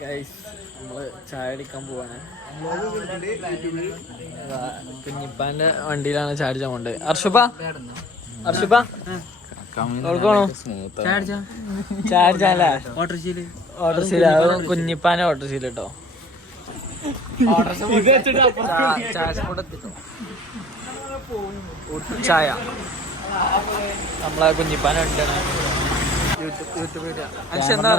Guys നമ്മള് ചായ അടിക്കാൻ പോവാണ്. കുഞ്ഞിപ്പാന്റെ വണ്ടിയിലാണ് ചായ അടിച്ചാൽ പോണ്ട്. അർഷുപ്പ ഓട്ടോറിക്ഷയില് കുഞ്ഞിപ്പാന്റെ ഓട്ടോറിക്ഷയില് കേട്ടോ. ചായ നമ്മളെ കുഞ്ഞിപ്പാനെ വണ്ടിയാണ്. യൂട്യൂബ് എന്താ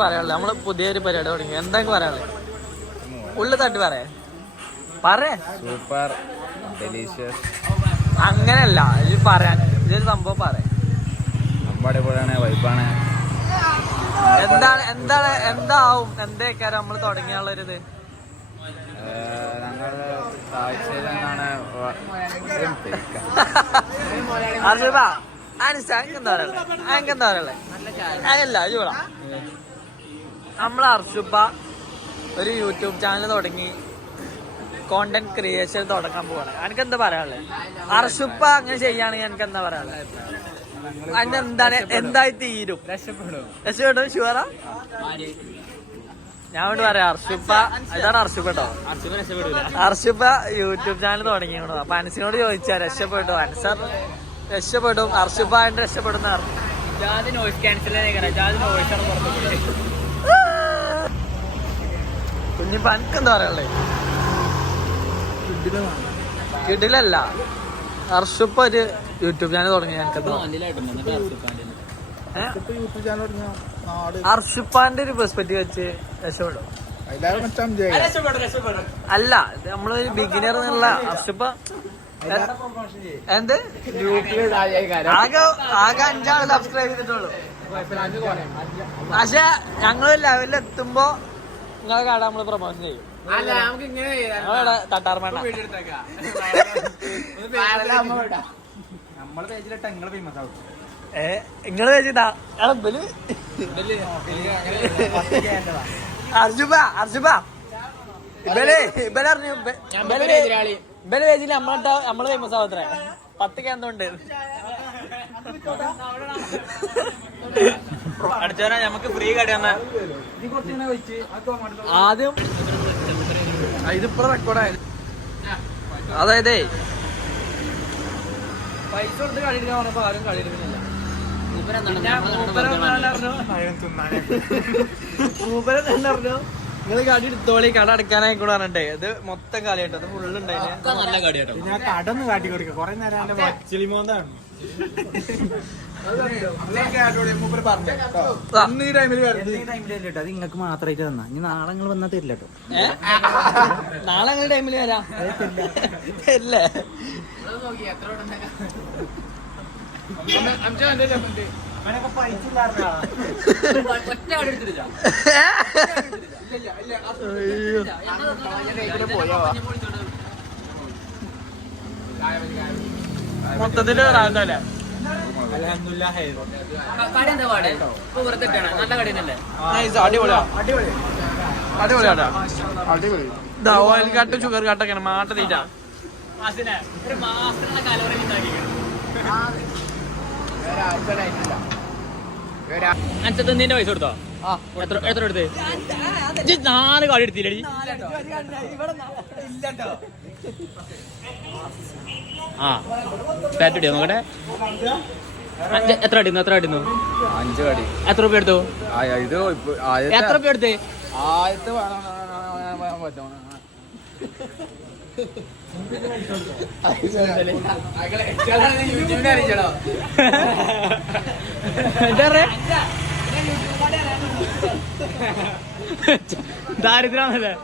പറയാനുള്ളത്? നമ്മള് പുതിയൊരു പരിപാടി തുടങ്ങി. എന്തൊക്കെ പറയാനുള്ളത്? ഉള്ളു തട്ടി പറയേ സൂപ്പർ ഡെലീഷ്യസ്. അങ്ങനെയല്ല ഇത് പറയാൻ. ഇതൊരു സംഭവം പറയാം. അമ്പാടിപൊളിയാണ്, വൈബാണ്. എന്താവും എന്തൊക്കെയാണ് നമ്മള് തുടങ്ങിയുള്ളൊരിത്? ഞങ്ങളുടെ കാഴ്ചയിലാണ് നമ്മളെ അർഷുപ്പ ഒരു യൂട്യൂബ് ചാനൽ തുടങ്ങി കോണ്ടന്റ് ക്രിയേഷൻ തുടങ്ങാൻ പോവാണ്. എനിക്ക് എന്താ പറയാനുള്ളത്? അർഷുപ്പ അങ്ങനെ ചെയ്യുകയാണെങ്കിൽ എനിക്ക് എന്താ പറയാനുള്ളത്? അതിന് എന്താണ് എന്തായി തീരും? രക്ഷപ്പെടും ഷുവറാ? ഞാൻ വേണ്ടി പറയാം അർഷുപ്പ ഇതാണ് അർഷുപ്പ കേട്ടോ. അർഷുപ്പ യൂട്യൂബ് ചാനൽ തുടങ്ങിയാണ്. അപ്പൊ അനസിനോട് ചോദിച്ചാ രക്ഷപ്പെട്ടു. അൻസർ രക്ഷപ്പെടും, അർഷുപ്പ ആയിട്ട് രക്ഷപ്പെടുന്ന കുഞ്ഞിപ്പ എനിക്ക് എന്താ പറയാനുള്ളത്? കിടിലല്ല, അർഷുപ്പ ഒരു യൂട്യൂബ് ചാനൽ തുടങ്ങി. അർഷുപ്പാന്റെ ഒരു പെർസ്പെക്റ്റീവ് വെച്ച് രക്ഷപ്പെടും. അല്ല, നമ്മളൊരു ബിഗിനർ എന്നുള്ള അർഷുപ്പ എന്ത് ആകെ 5 ആള് സബ്സ്ക്രൈബ് ചെയ്തിട്ടുള്ളൂ. പക്ഷെ ഞങ്ങള് ലെവലിലെത്തുമ്പോ നിങ്ങളെ കട നമ്മള് പ്രൊമോഷൻ ചെയ്യും. തട്ടാർമേണ്ട നിങ്ങള് വെച്ചിട്ടാ അർജുബ ഇബല് വെച്ചിട്ട് നമ്മള് ഫേമസ് ആവത്രേ. 10 കേന്ദ്രമുണ്ട്. അടിച്ചോനാ നമുക്ക് ഫ്രീ കടി തന്ന ആദ്യം ഇതിപ്പോ റെക്കോർഡായത്. അതായത് പൈസ കൊടുത്ത് കളി എടുക്കാൻ പറഞ്ഞപ്പോ ആരും കളി എടുക്കുന്നില്ല. മൂപ്പര് തന്നെ പറഞ്ഞു നിങ്ങള് കടി എടുത്തോളി, കട അടക്കാനായിക്കോട് പറഞ്ഞിട്ടേ. ഇത് മൊത്തം കളിയാട്ടോ, അത് ഫുള്ള് ഉണ്ടായിരുന്നു. നല്ല കടിയാട്ടോ. ഞാൻ കട ഒന്ന് കാട്ടി കൊടുക്കുക. കൊറേ നേരം ചിളിമോന്താണ്. അത് നിങ്ങക്ക് മാത്രമായിട്ട് തന്നാ. ഇനി നാളെ നിങ്ങൾ വന്നാ തരില്ല കേട്ടോ. നാളെ അങ്ങനെ ടൈമില് വരാം. തരില്ലേ? മൊത്തത്തില് റാന്തല്ലേ. ഓയിൽ കട്ട് ഷുഗർ കട്ടൊക്കെയാണ് മാട്ട തീറ്റ. അഞ്ചത്തിന്റെ പൈസ കൊടുത്തോ? എത്ര എടുത്ത്? 4 കാടി എടുത്തില്ലേ? ആ പാറ്റ് ഇടിയോ നോക്കട്ടെ. എത്ര അടിന്നു? 5 കടി. എത്ര രൂപ എടുത്തു? എത്ര രൂപ എടുത്ത്? ദാരിദ്ര്യാണല്ലേ.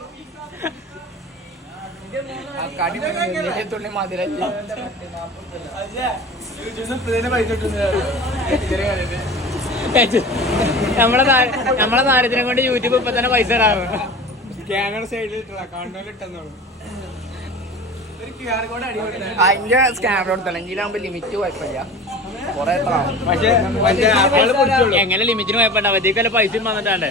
നമ്മളെ ദാരിദ്ര്യം കൊണ്ട് യൂട്യൂബ് ഇപ്പൊ തന്നെ പൈസ തരാറ്. ക്യാമറ സൈഡിൽ കണ്ണൂരിട്ടെന്നോളൂ. അതിന്റെ സ്കാനർ കൊടുത്തല്ലെങ്കിലാകുമ്പോ ലിമിറ്റ് കുഴപ്പമില്ല. എങ്ങനെ ലിമിറ്റിന് കുഴപ്പമുണ്ടാവും? അതിക്കല്ല പൈസ വന്നിട്ടാണ്ട്.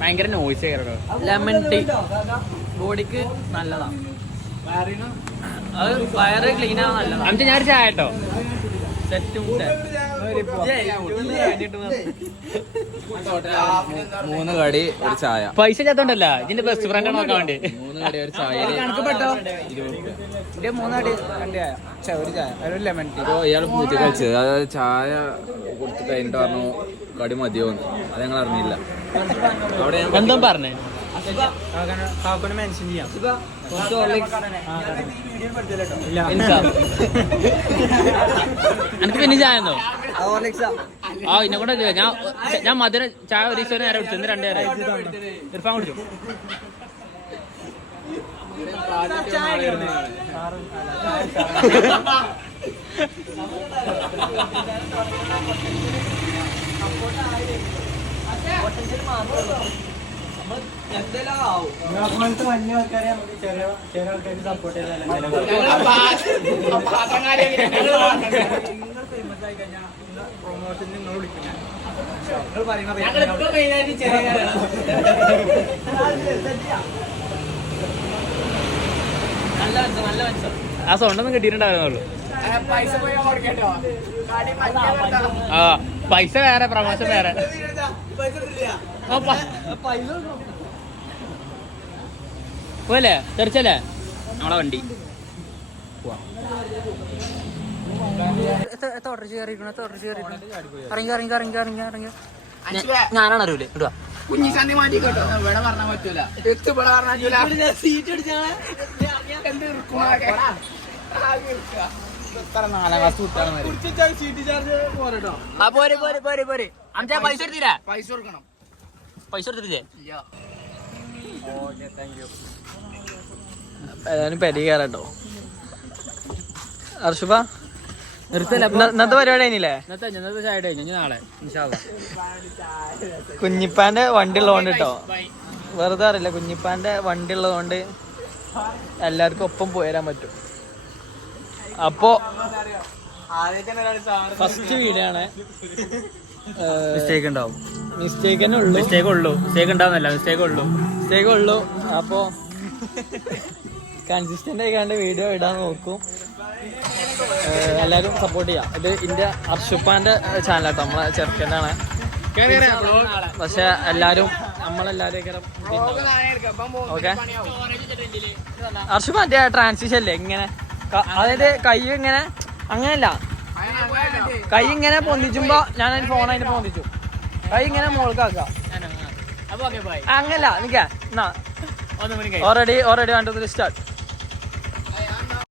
ഭയങ്കര നോയ്സ് കേട്ടോ. ലെമൺ ടീ ബോഡിക്ക് നല്ലതാണ്. അത് വയറ് ക്ലീൻ ആവാൻ നല്ലതാണ്. അമിച്ച ഞാൻ ഒരു ചായ കേട്ടോ. സെറ്റും 3 കടി ഒരു ചായ. പൈസ ഇല്ലാത്തോണ്ടല്ല, ഇതിന്റെ ബെസ്റ്റ് ഫ്രണ്ട് നോക്കാൻ വേണ്ടി. 3 കടി ഒരു ചായ. കണക്ക് പെട്ടോ. 3 അടി 2 ചായ ഒരു ചായ ഒരു ലെമൺ ടീ. അപ്പോൾ ഇയാൾ പൂത്തി കഴിച്ചത് അതായത് ചായ കൊടുത്ത് കഴിഞ്ഞിട്ട് പറഞ്ഞു കടി മതിയോന്ന്. അത് ഞങ്ങൾ അറിഞ്ഞില്ല. അവിടെ ഞാൻ എന്തോ പറഞ്ഞേ. കാക്കോനെ മെൻഷൻ ചെയ്യാം. എനിക്ക് പിന്നെ ചായ എന്നോ ആ ഇന്നെ കൊണ്ട് ഞാൻ മധുര ചായ ഒരു ദിവസം നേരെ കുടിച്ചു. 2 നേരം ഇർഫാൻ കുടിച്ചു. വലിയ ആൾക്കാരെ നമുക്ക് ചെറിയ ആൾക്കാർക്ക് സപ്പോർട്ട് ചെയ്താൽ പ്രൊമോഷൻ നിങ്ങൾ വിളിക്കുന്ന നിങ്ങൾ ആ സൗണ്ടൊന്നും കിട്ടിയിട്ടുണ്ടായിരുന്നുള്ളൂ. ആ പൈസ വേറെ, പ്രമോഷൻ വേറെ. പോയല്ലേ തെറിച്ചല്ലേ നമ്മളെ വണ്ടി. ഞാനാണ് അറിയൂലേ ഇടുക. കുഞ്ഞിസന്ധി മാറ്റി കേട്ടോ. ഇവിടെ പറഞ്ഞാൽ പറ്റൂല. സീറ്റ് അടിച്ചാൽ 4ാം ക്ലാസ് പോരെ. അഞ്ചാ പൈസ എടുത്തില്ലേ? പൈസ കൊടുക്കണം. പൈസ എടുത്തില്ലേ? ഏതായാലും പെരി കയറട്ടോ. അർഷുബ ഇന്നത്തെ പരിപാടി കഴിഞ്ഞില്ലേ? ഇന്നത്തെ ചായ കഴിഞ്ഞു. നാളെ കുഞ്ഞിപ്പാന്റെ വണ്ടി ഉള്ളതുകൊണ്ട് കേട്ടോ, വെറുതെ അറിയില്ല. കുഞ്ഞിപ്പാന്റെ വണ്ടി ഉള്ളതുകൊണ്ട് എല്ലാവർക്കും ഒപ്പം പോരാൻ പറ്റും. അപ്പോ ഫസ്റ്റ് വീഡിയോ ആണ്. മിസ്റ്റേക്ക് ഉണ്ടാവും. മിസ്റ്റേക്ക് ഉള്ളൂ. അപ്പോ കൺസിസ്റ്റന്റ് ആയിക്കാണ്ട് വീഡിയോ ഇടാൻ നോക്കും. എല്ലാരും സപ്പോർട്ട് ചെയ്യാം. ഇത് ഇന്റെ അർഷുപ്പാന്റെ ചാനലാട്ടോ, നമ്മളെ ചെറുക്കനാണ്. പക്ഷെ നമ്മളെല്ലാരും ഓക്കെ. അർഷുപ്പ മറ്റേ ട്രാൻസിഷൻ അല്ലേ ഇങ്ങനെ, അതായത് കൈ ഇങ്ങനെ അങ്ങനല്ല, കൈ ഇങ്ങനെ പൊന്തിച്ചുമ്പോ ഞാൻ ഫോൺ അതിന് പൊന്തിച്ചു, കൈ ഇങ്ങനെ മുകൾക്കാക്കുക അങ്ങനല്ല. നിക്കാ ഓൾറെഡി 1 2 3 സ്റ്റാർട്ട്.